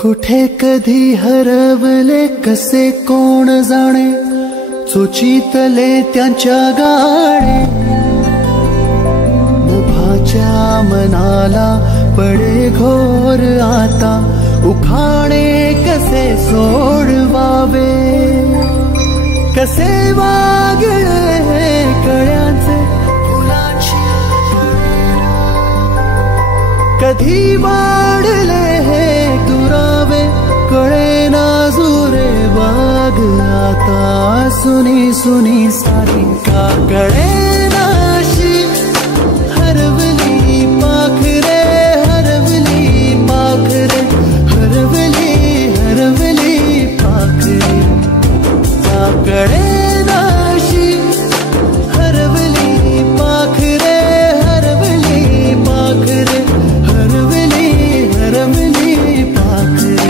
कुठे कधी हरवले कसे कोण जाणे, चोचीतले त्यांच्या गाणे. नभाच्या मनाला पडे घोर आता, उखाणे कसे सोडवावे. कसे वागले कळ्यांचे फुलाची, कधी वाढले हे दुरावे कळेना जुरे बाग. आता सुनी सुनी सारी का कळेनाशी, हरवली पाखरे हरवली पाखरे हरवली हरवली पाखरे. का कळेनाशी, हरवली पाखरे हरवली पाखरे हरवली हरवली पाखरे.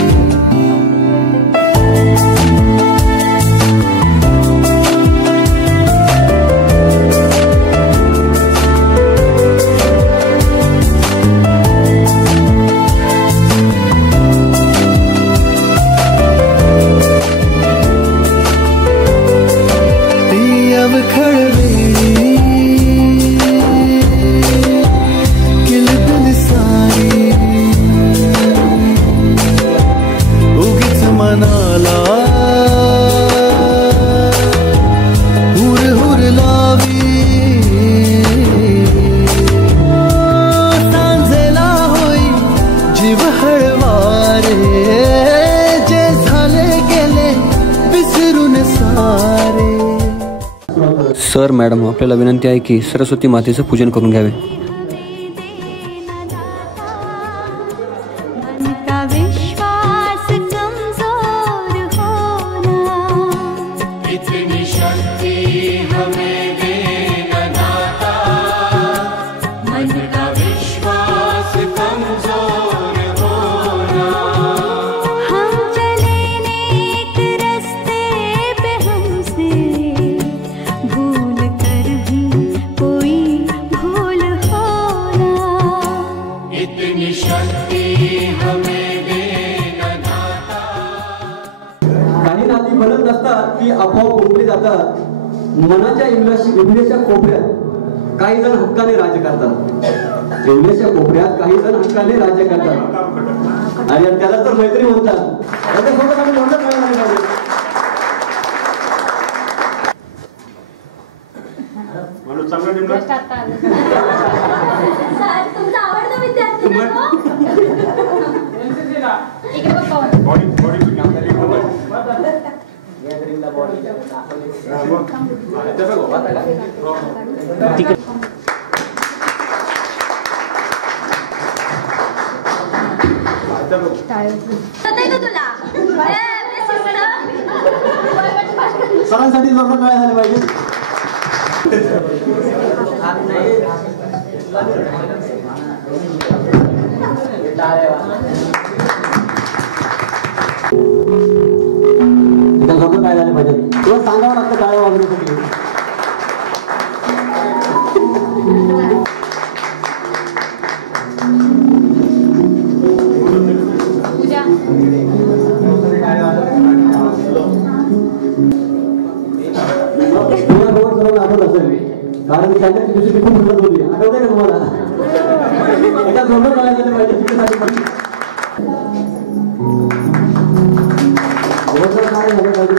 सर मॅडम, आपल्याला विनंती आहे की सरस्वती मातेचं पूजन करून घ्यावे. काही नाती बनत नसतात की आपोआप गुंतली जातात. मनाच्या इंग्लिशच्या कोपऱ्यात काही जण हक्काने राज्य करतात. इंग्लिशच्या कोपऱ्यात काही जण हक्काने राज्य करतात आणि त्याला तर मैत्री म्हणतात. त्याच्यासोबत आम्ही बोलत नाही. सरांसाठी जोरदार काय झाले पाहिजे. जोरदार काय झाले पाहिजे तेव्हा सांगावं लागतं टाळ्या वाजवण्यासाठी. कारण त्यांच्या दिवशी खूप मदत होती. आठवते का तुम्हाला? एका जोरदार काय झाले पाहिजे तिच्यासाठी पण जोरदार काय झाले पाहिजे.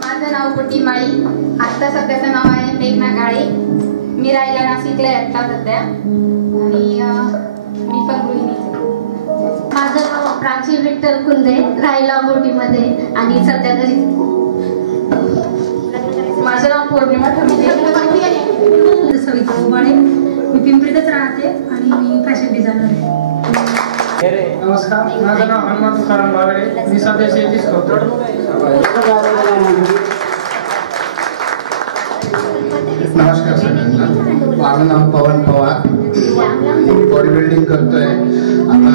माझं नाव कुटी माळी. आता सध्याचं नाव आहे मेघना काळे. मी राहायला नाशिकला आता सध्या आणि मी पण गृहिणीच. माझं नाव प्राची विठ्ठल कुंदे, राहायला बोटीमध्ये आणि सध्या घरी. माझं नाव पौर्णिमा ठरवले. सविता उबाळे. मी पिंपरीतच राहते आणि मी फॅशन डिझायनर आहे. नमस्कार, माझं नाव हनुमान तुकाराम बागडे. मी सध्या शेतीच करतो. नमस्कार सगळ्यांना. माझं नाव पवन पवार. बॉडी बिल्डिंग करतोय आता.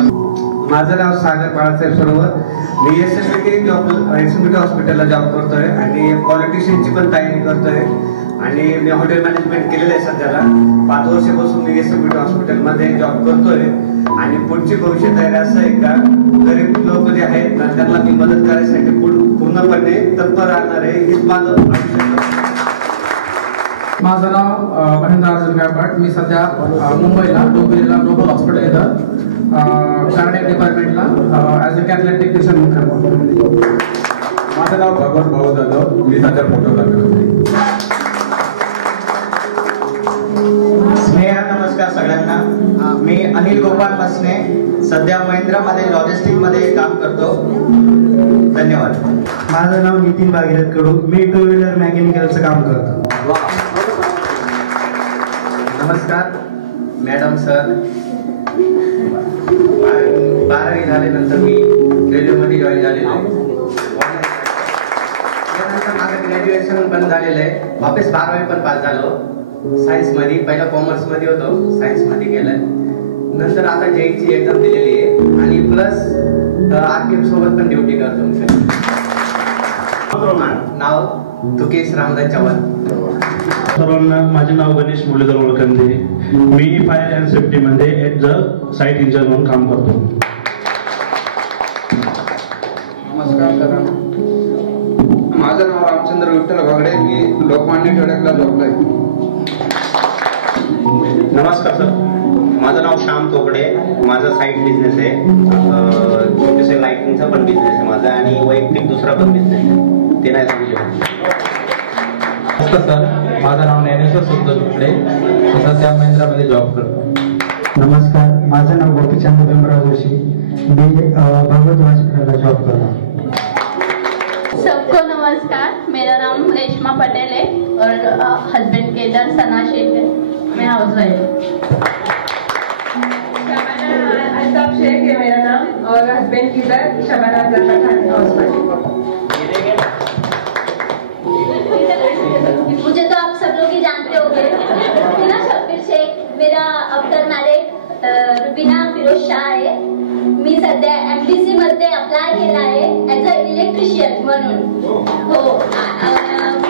माझं नाव सागर बाळासाहेब सरोवर. मी एसएमबीटी हॉस्पिटलला जॉब करतोय आणि पॉलिटिशियनची पण तयारी करतोय आणि मी हॉटेल मॅनेजमेंट केलेलं आहे सध्याला. 5 वर्षापासून मी एसएमबीटी हॉस्पिटलमध्ये जॉब करतोय आणि पुढची भविष्य तयारी असं आहे का गरीब लोक जे आहेत ना त्यांना मी मदत करायसाठी पूर्णपणे तत्पर राहणार आहे. हेच माझं माझं नाव महेंद्र अर्जुन गायकवाड. मी सध्या मुंबईला डोंबिवलीला ग्लोबल हॉस्पिटल येतं कार्डियक डिपार्टमेंटला ॲज अ कॅथलॅट टेक्निशियन म्हणून काम करतो. माझं नाव भगवत भाऊ जाधव. मी सध्या फोटो लागतो. स्नेहा, नमस्कार सगळ्यांना. मी अनिल गोपाल मसने. सध्या महिंद्रामध्ये लॉजिस्टिकमध्ये काम करतो. धन्यवाद. माझं नाव नितीन भागीरथ कडू. मी 2 व्हीलर मेकॅनिकलचं काम करतो. नमस्कार मॅडम सर. 12वी झाल्यानंतर मी रेल्वेमध्ये जॉईन झालेलो आहे. त्यानंतर माझं ग्रॅज्युएशन पण झालेलं आहे. वापस 12वी पण पास झालो सायन्समध्ये. पहिला कॉमर्समध्ये होतो, सायन्समध्ये केलं. नंतर आता जेईची एक्झाम दिलेली आहे आणि प्लस आरपीएफ सोबत पण ड्युटी करतो. नाव तुकेश रामदास चव्हाण. सर्वांना माझे नाव गणेश मुरलीधर ओळखंदे. मी फायर अँड सेफ्टी मध्ये ऍट द साईट इंचार्ज म्हणून काम करतो. नमस्कार सर. माझं नाव रामचंद्र विठ्ठल भागडे. मी लोकमान्य टिळकला जॉबला आहे. नमस्कार सर. माझं नाव श्याम तोकडे. माझा साईट बिझनेस आहे. छोटेसे लाईटिंगचा पण बिझनेस आहे माझा आणि वैयक्तिक दुसरा पण बिझनेस आहे. ते नाही सांगू सर. माझं नाव ज्ञानेश्वर सुंदर तुकडे. सध्या महिंद्रामध्ये जॉब करतो. नमस्कार, माझं नाव गोपीचंद भीमराव जोशी. मी भागवत हॉस्पिटलला जॉब करतो. सबको नमस्कार, मेरा नाम रेशमा पटेल है और हस्बैंड के इधर सना शेख है. मैं हाउस वाइफ. अल्ताफ शेख है मेरा नाम और हस्बैंड की इधर शबाना पठान हाउस वाइफ. मुझे तो आप सब लोग ही जानते होंगे ना. शब्बीर शेख. मेरा आफ्टर मॅरेज रुबीना फिरोज शाह आहे. मी सध्या एमडीसी मध्ये अप्लाय केला आहे ॲज अ इलेक्ट्रिशियन म्हणून. हो.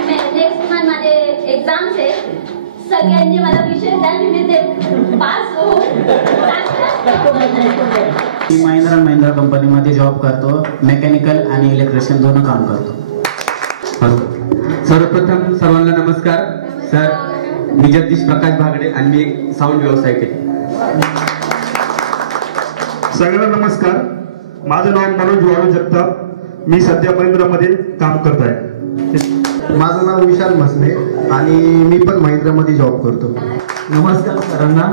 नेक्स्ट मंथ माझे एक्झाम्स आहे. सगळ्यांनी मला विषय द्या मी ते पास हो. मी महिंद्रा कंपनीमध्ये जॉब करतो. मेकॅनिकल आणि इलेक्ट्रिशियन दोन्ही काम करतो. सर्वप्रथम सर्वांना नमस्कार. सर, मी जगदीश प्रकाश भागडे आणि मी एक साऊंड व्यावसायिक आहे. सगळ्यांना नमस्कार. माझं नाव मनोज वाळू जगताप. मी सध्या महिंद्रामध्ये काम करत आहे. माझं नाव विशाल मसने आणि मी पण महिंद्रामध्ये जॉब करतो. नमस्कार सर्वांना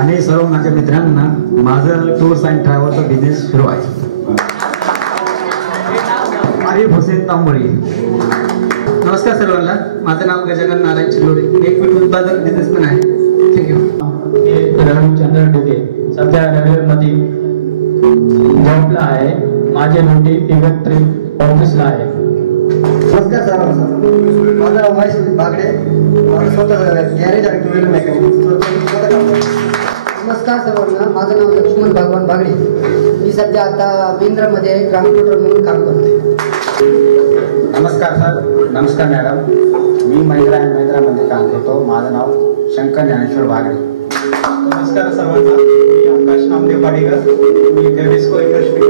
आणि सर्व माझ्या मित्रांना. माझं टूर्स अँड ट्रॅव्हलचा बिझनेस सुरू आहे. आरिफ हुसेन तांबोळी. नमस्कार सर्वांना. माझं नाव गजानन नारायण चिलोरे. एक फूड उत्पादक बिझनेसमॅन आहे. थँक्यू. रविचंद्र डुगे. सध्या रेल्वेमध्ये जॉबला आहे. माझे ड्युटी इलेक्ट्रिक ऑफिसला आहे. नमस्कार सर्वांना. माझं नाव महेश बागडे. माझं स्वतः गॅरेज आहे. 2 व्हीलर मेकॅनिक. नमस्कार सर्वांना. माझं नाव लक्ष्मण भगवान बागडे. मी सध्या आता महिंद्रामध्ये ट्रान्सपोर्टर म्हणून काम करतो. नमस्कार सर. नमस्कार मॅडम. मी महिंद्रामध्ये काम करतो. माझं नाव शंकर ज्ञानेश्वर भागडे. नमस्कार सर्वांना. मी आकाश नामदेव पाडेकर. मी केविस्को इंडस्ट्री.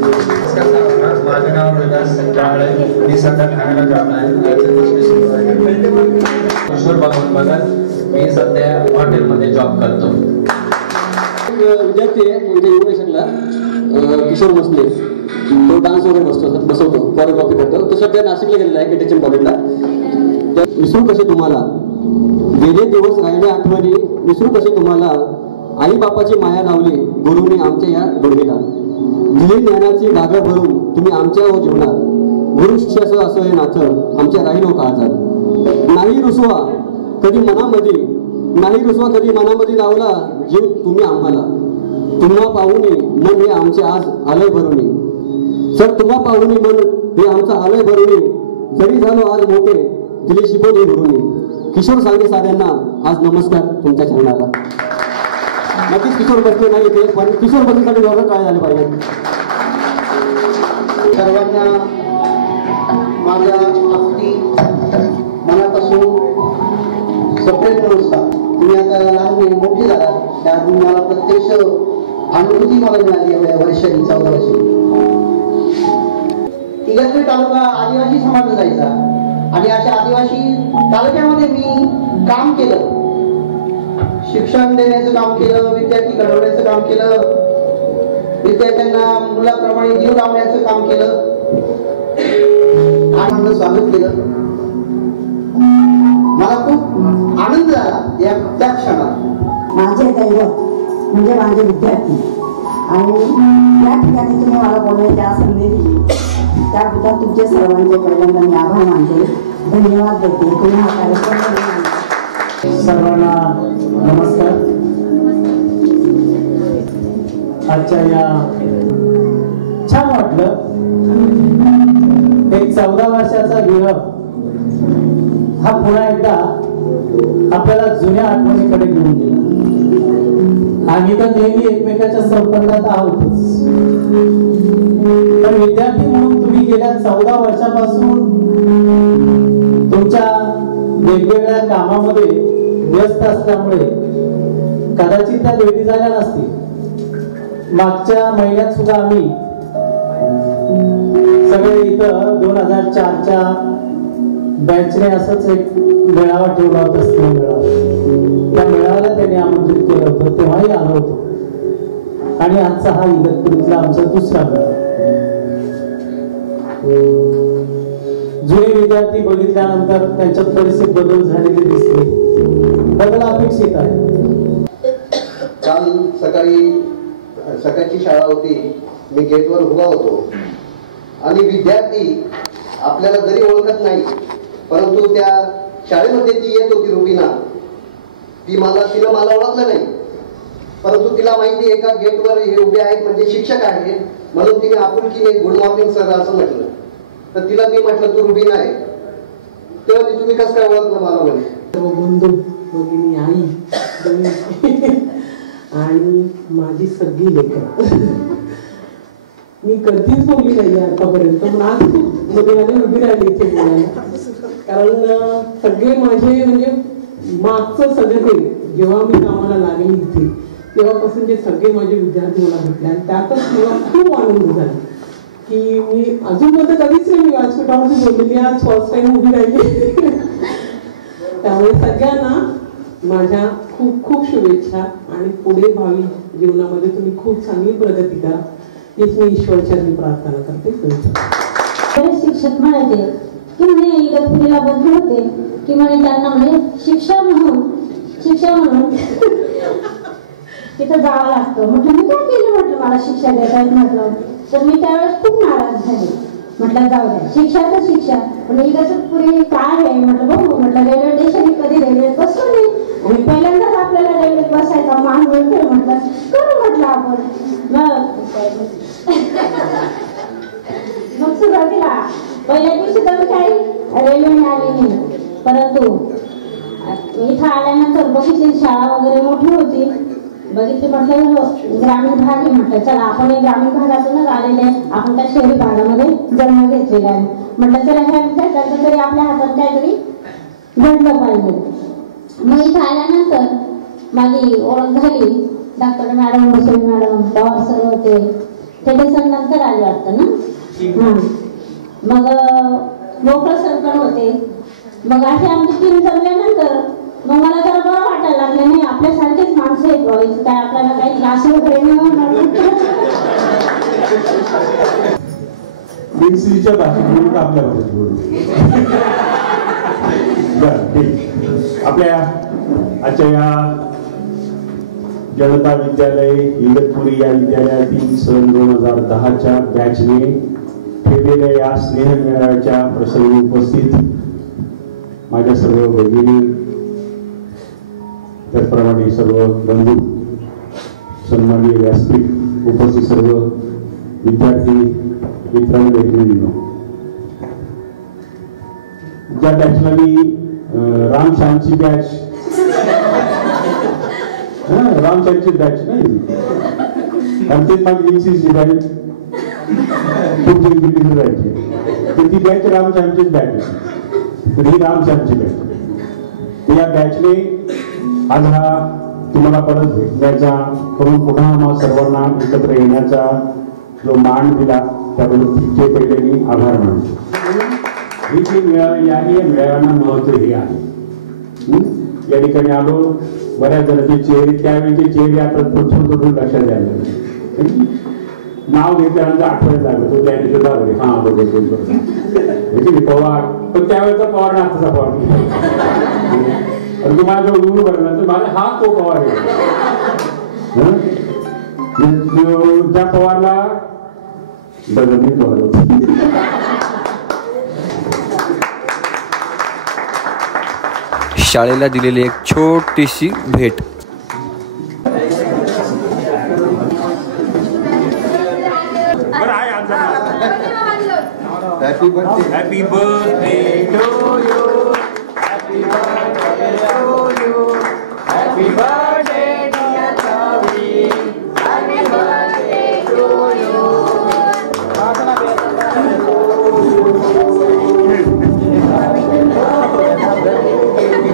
नमस्कार सर्वांना. माझं नाव रविदास काळे. मी सध्या ठाण्याला जॉबला आहे. किशोर भगवान बघत. मी सध्या हॉटेलमध्ये जॉब करतो. विद्यार्थी आहे तो इथे येऊ नाही शकला. किशोर मसने. तो डान्स वगैरे बसवतो, कोरिओग्राफी करतो. तो सध्या नाशिकला गेलेला आहे केटीएम कॉलेजला. विसरू कसे तुम्हाला गेले दिवस राहिले आठवणी. विसरू कसे तुम्हाला आई बापाची माया लावली गुरुने आमच्या या गुडघेला. दिली ज्ञानाची गागळ भरून तुम्ही आमच्या व जीवनात. गुरु शिष्याचं असं हे नातं आमच्या राहिलो काळजात. नाही रुसवा कधी मनामध्ये, नाही रुसवा कधी मनामध्ये लावला जीव तुम्ही आम्हाला. तुम्हा पाहुणे मन हे आमचे आज आलय भरुनी. सर तुम्हा पाहुणे मन हे आमचं आलय भरुनी. जरी झालो आज मोठे दिली शिकवली भरुनी. किशोर सांगे साऱ्यांना आज नमस्कार तुमच्या चरणाला. नक्कीच किशोर बसले नाही ते, पण किशोर बसण्यासाठी जोरात काय झाले पाहिजे. सर्वांना माझ्या अगदी मनापासून सप्रेम नमस्कार. तुम्ही आता लहान मोठी झाला त्यातून मला प्रत्यक्ष अनुभूती मला मिळाली एवढ्या वर्षांनी 14 वर्षी. इगतपुरी तालुका आदिवासी समाज जायचा आणि अशा आदिवासी तालुक्यामध्ये मी काम केलं. शिक्षण देण्याचं काम केलं, विद्यार्थी घडवण्याचं काम केलं, विद्यार्थ्यांना मुलाप्रमाणे जीव लावण्याचं काम केलं, आनंद स्वागत केलं. मला खूप आनंद झाला या त्या क्षणात. माझे दैवत म्हणजे माझे विद्यार्थी आणि या ठिकाणी तुम्ही मला बोलण्याची आज संधी दिली त्याबद्दल तुमचे सर्वांचे पहिल्यांदा मी आभार मानते, धन्यवाद देते. तुम्ही हा कार्यक्रम सर्वांना नमस्कार. आजच्या या छान वाटलं. एक 14 वर्षाचा विरह हा पुन्हा एकदा आपल्याला जुन्या आठवणीकडे घेऊन गेला. आम्ही तर नेहमी एकमेकाच्या संपर्कात आहोतच, पण विद्यार्थी म्हणून तुम्ही गेल्या 14 वर्षापासून तुमच्या वेगवेगळ्या कामामध्ये व्यस्त असल्यामुळे कदाचित त्या भेटी झाल्या नसतील. मागच्या महिन्यात सुद्धा आम्ही सगळे इथं 2004च्या बॅचने असंच एक मेळावा ठेवला होता, स्त्री मेळावा. त्या मेळाव्याला त्यांनी आमंत्रित केलं होतं, तेव्हाही आलो होतो. आणि आजचा हा इगतपुरीतला आमचा दुसरा मेळावा. जुने विद्यार्थी बघितल्यानंतर त्यांच्यात बरेचसे बदल झालेले दिसले. बदल अपेक्षित आहे. काल सकाळची शाळा होती. मी गेटवर उभा होतो आणि विद्यार्थी आपल्याला जरी ओळखत नाही परंतु त्या शाळेमध्ये ती येत होती रुबीना. तिला मला ओळखलं नाही परंतु तिला माहिती एका गेटवर हे उभे आहेत म्हणजे शिक्षक आहेत म्हणून तिने आपुलकीने गुड मॉर्निंग सर असं म्हटलं. तर तिला मी म्हटलं तू रुबीना आहे. तेव्हा तुम्ही कसं काय ओळखलं मला म्हणे. बंधू भगिनी आई आणि माझी सगळी लेकरं. मी कधीच बोलली नाही आतापर्यंत, पण आज मध्ये उभी राहिली इथे बोलायला. कारण सगळे माझे म्हणजे मागचं सगळे जेव्हा मी कामाला लागली इथे तेव्हापासून जे सगळे माझे विद्यार्थी मला भेटले आणि त्यातच मला खूप आनंद झाला की मी अजूनपर्यंत कधीच नाही मी व्यासपीठामध्ये बोललेली, आज फर्स्ट टाइम उभी राहिली. त्यामुळे सगळ्यांना माझ्या खूप खूप शुभेच्छा आणि पुढे भावी जीवनामध्ये तुम्ही खूप चांगली प्रगती करा हीच मी ईश्वरचरणी प्रार्थना करते. शिक्षक म्हणायचे की म्हणे इगतपुरीला बदली होते की म्हणे त्यांना म्हणे शिक्षा म्हणून तिथं जावं लागतं. म्हटलं मी काय केलं, म्हटलं मला शिक्षा देता येत म्हटलं. तर मी त्यावेळेस खूप नाराज झाले. म्हटलं जाऊ द्या, शिक्षा तर शिक्षा, पण इगतपुरी काय आहे म्हटलं बघू. म्हटलं रेल्वे स्टेशन कधी रेल्वेत बसलो नाही आणि पहिल्यांदाच आपल्याला रेल्वेत बसायचा मान मिळतोय. म्हटलं करू म्हटलं आपण. मग सुरुवातीला पहिल्या दिवशी तर मी काही रेल्वेने आले नाही, परंतु इथं आल्यानंतर बघितली शाळा वगैरे मोठी होती. बघितली म्हटलं ग्रामीण भाग आहे. म्हटलं चला आपण ग्रामीण भागातूनच आलेले, आपण त्या शहरी भागामध्ये जन्म घेतलेला आहे. म्हटलं चला ह्या विद्यार्थ्यांचं तरी आपल्या हातात काहीतरी घडलं पाहिजे. मग इथं आल्यानंतर माझी ओळख झाली. Doctor madam, Basave madam, Pawar sir होते. ते सर नंतर आले वाटतं ना. मग मोकळ सर पण होते. मग असे आमची टीम जमल्यानंतर मग मला जरा बरं वाटायला लागलं, नाही आपल्यासारखेच माणसं आहेत बघायचं काय, आपल्याला काही क्लास वगैरे नाही होणार. बीसीच्या भाषेत आपल्या भाषेत बोलू. आपल्या आजच्या या जनता विद्यालय इगतपुरी या विद्यालयातील सन 2010च्या बॅचने ठेवलेल्या या स्नेह मेळाव्याच्या प्रसंगी उपस्थित माझ्या सर्व भगिनी, त्याचप्रमाणे सर्व बंधू, सन्माननीय व्यासपीठ, उपस्थित सर्व विद्यार्थी मित्रांनो, ज्या बॅचला मी रामश्यामची बॅच, रामश्यामची बॅच नाही, आणि ते माझी NCC बॅच राहायची, तर ती बॅच रामश्यामचीच बॅच, तर ही रामश्यामची बॅच. या बॅचने आज हा तुम्हाला परत भेटण्याचा, करून पुन्हा आम्हा सर्वांना एकत्र येण्याचा जो मान दिला त्याबद्दल तुमचे पहिले मी आभार मानतो. ही जी मिळावी आहे, या मेळाव्यांना महत्व हे आहे. या ठिकाणी आलो, बऱ्याच जणांचे चेहरे, त्यावेळीचे चेहरे आता थोडून लक्षात द्यायला, नाव घेतल्यानंतर आठवण लागलं तो ज्ञानेश्वर बागडे, हा बरोबर पवार, पण त्यावेळेचा पवार ना आताचा पवार. आणि तू माझ्या उडून बनवला माझा हा तो पवार आहे. त्या पवारला बदलणी पवार होती. शाळेला दिलेली एक छोटीशी भेट. Happy birthday. Happy birthday to you. Happy birthday to you. Happy birthday dear Kavi. Happy birthday to you.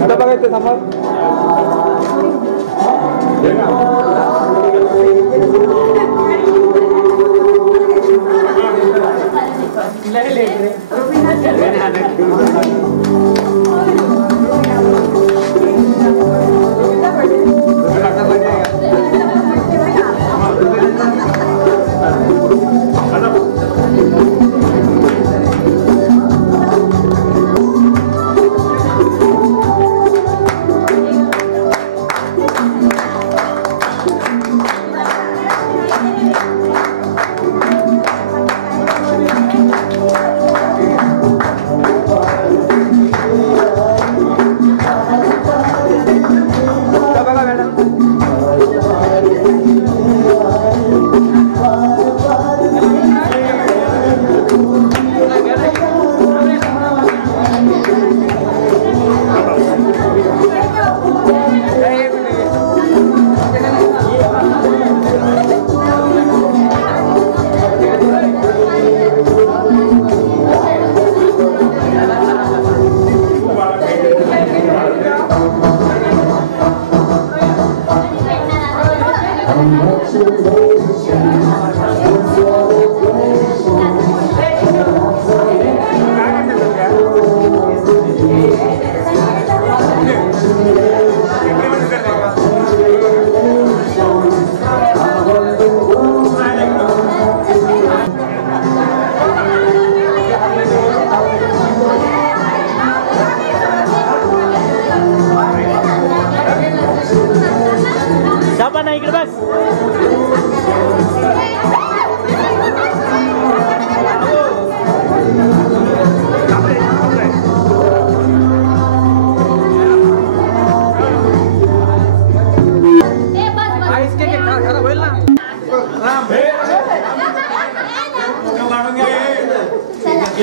Ada bagaimana sama?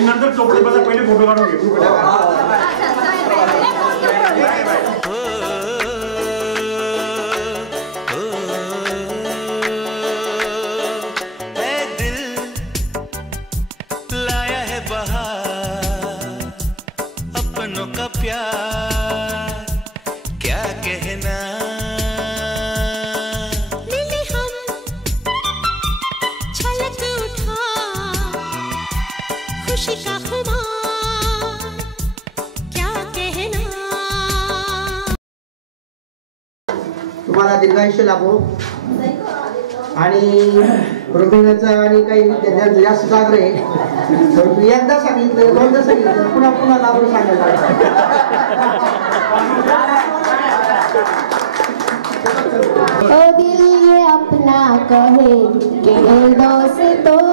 नंतर चोपडे पहिले फोटो काढून घे. तुम्हाला दीर्घायुष्य लाभो आणि रुबिनाचा आणि काही त्यांच्या जास्त आग्रह आहे. एकदा सांगितलं, दोनदा सांगितलं, पुन्हा पुन्हा लाभून सांगायला. ओ दिल ये अपना कहे कि दोस्तों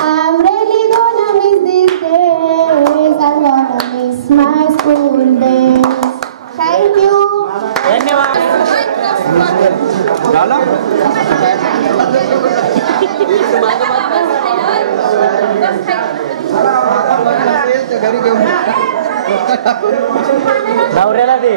I'm really gonna miss these days. my school days. Thank you. नवऱ्याला दे.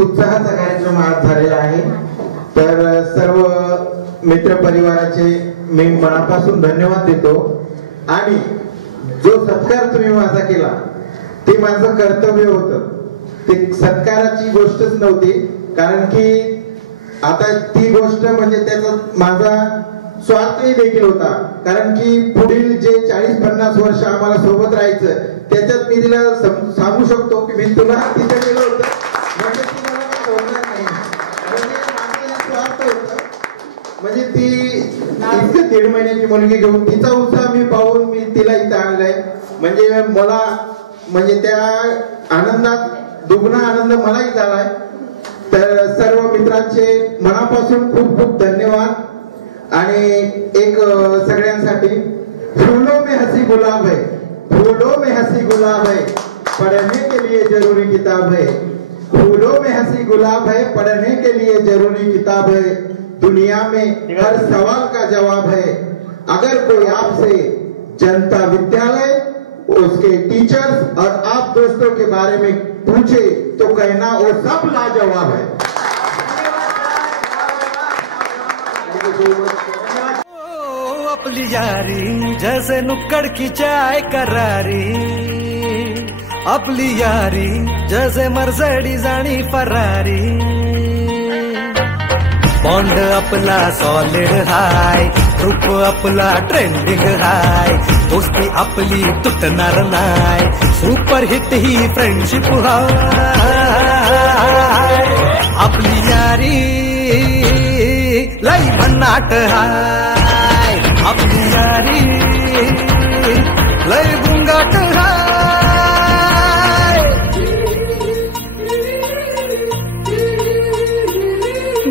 उत्साहाचा कार्यक्रम आज झालेला आहे. तर सर्व मित्र परिवाराचे मी मनापासून धन्यवाद देतो आणि जो सत्कार तुम्ही माझा केला ते माझं कर्तव्य होतं. ते सत्काराची गोष्टच नव्हती, कारण की आता ती गोष्ट म्हणजे त्याचा माझा स्वार्थही देखील होता. कारण की पुढील जे 40-50 वर्ष आम्हाला सोबत राहायचं त्याच्यात मी तिला सांगू शकतो की मी तुला तिथे गेलो होतो म्हणजे ती मला काही सोडणार नाही. म्हणजे ती इतकं 1.5 महिन्याची मुलगी घेऊन तिचा उत्साह मी पाहून मी तिला इथं आणलंय. म्हणजे मला म्हणजे त्या आनंदात दुगणा आनंद मलाही झालाय. तर सर्व मित्रांचे मनापासून खूप खूप धन्यवाद. आणि एक सगळ्यांसाठी फूलों में हंसी गुलाब है, फूलों में हंसी गुलाब है, पढ़ने के लिए जरूरी किताब है. फूलों में हंसी गुलाब है, पढ़ने के लिए जरूरी किताब है. दुनिया में हर सवाल का जवाब है. अगर कोई आपसे जनता विद्यालय, उसके टीचर्स और आप दोस्तों के बारे में पूछे तो कहना वो सब लाजवाब है. अपनी यारी जैसे नुक्कड़ की चाय करारी, अपनी यारी जैसे मर्सिडीज आणि फरारी. बॉन्ड आपला सॉलिड हाय, ग्रुप आपला ट्रेंडिंग हाय, दोस्ती आपली तुटणार नाय, सुपर हिट ही फ्रेंडशिप हाय. आपली यारी लई भन्नाट हाय, आपली यारी लई बुंगाट हाय.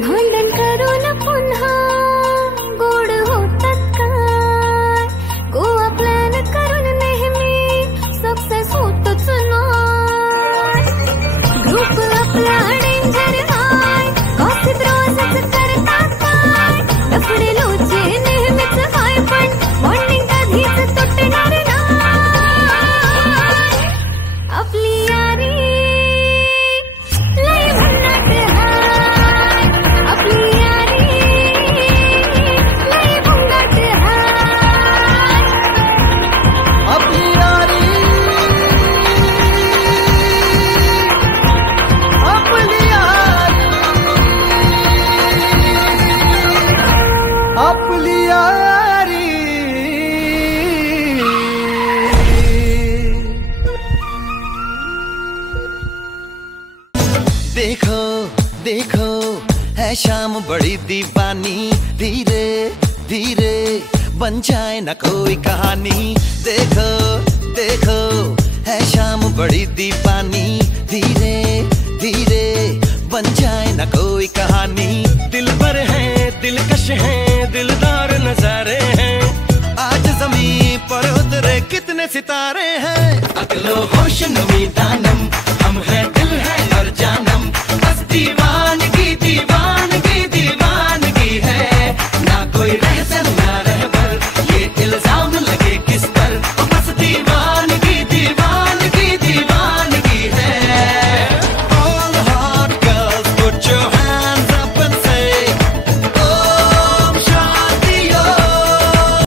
भांडण करून पुन्हा गोड होतात काय, गोवा प्लॅन करून नेहमी सक्सेस होतच नाही. ग्रुप आपला डेंजर हाय, गॉसिप रोजच करतात काय, लफडे लोचे नेहमीच हाय, पण बॉन्डिंग कधीच तुटणार नाही. आपली यारी लय भन्नाट हाय, आपली यारी लय बुंगाट हाय. आपली यारी आपली यारी. देखो देखो है शाम बड़ी दीवानी, धीरे धीरे बन जाए न कोई कहानी. देखो देखो है शाम बड़ी दीवानी, धीरे धीरे बन जाए न कोई कहानी. दिल पर है दिलकश है दिलदार नजारे हैं, आज जमीन पर उतरे कितने सितारे हैं. अगलो होश नमी दानम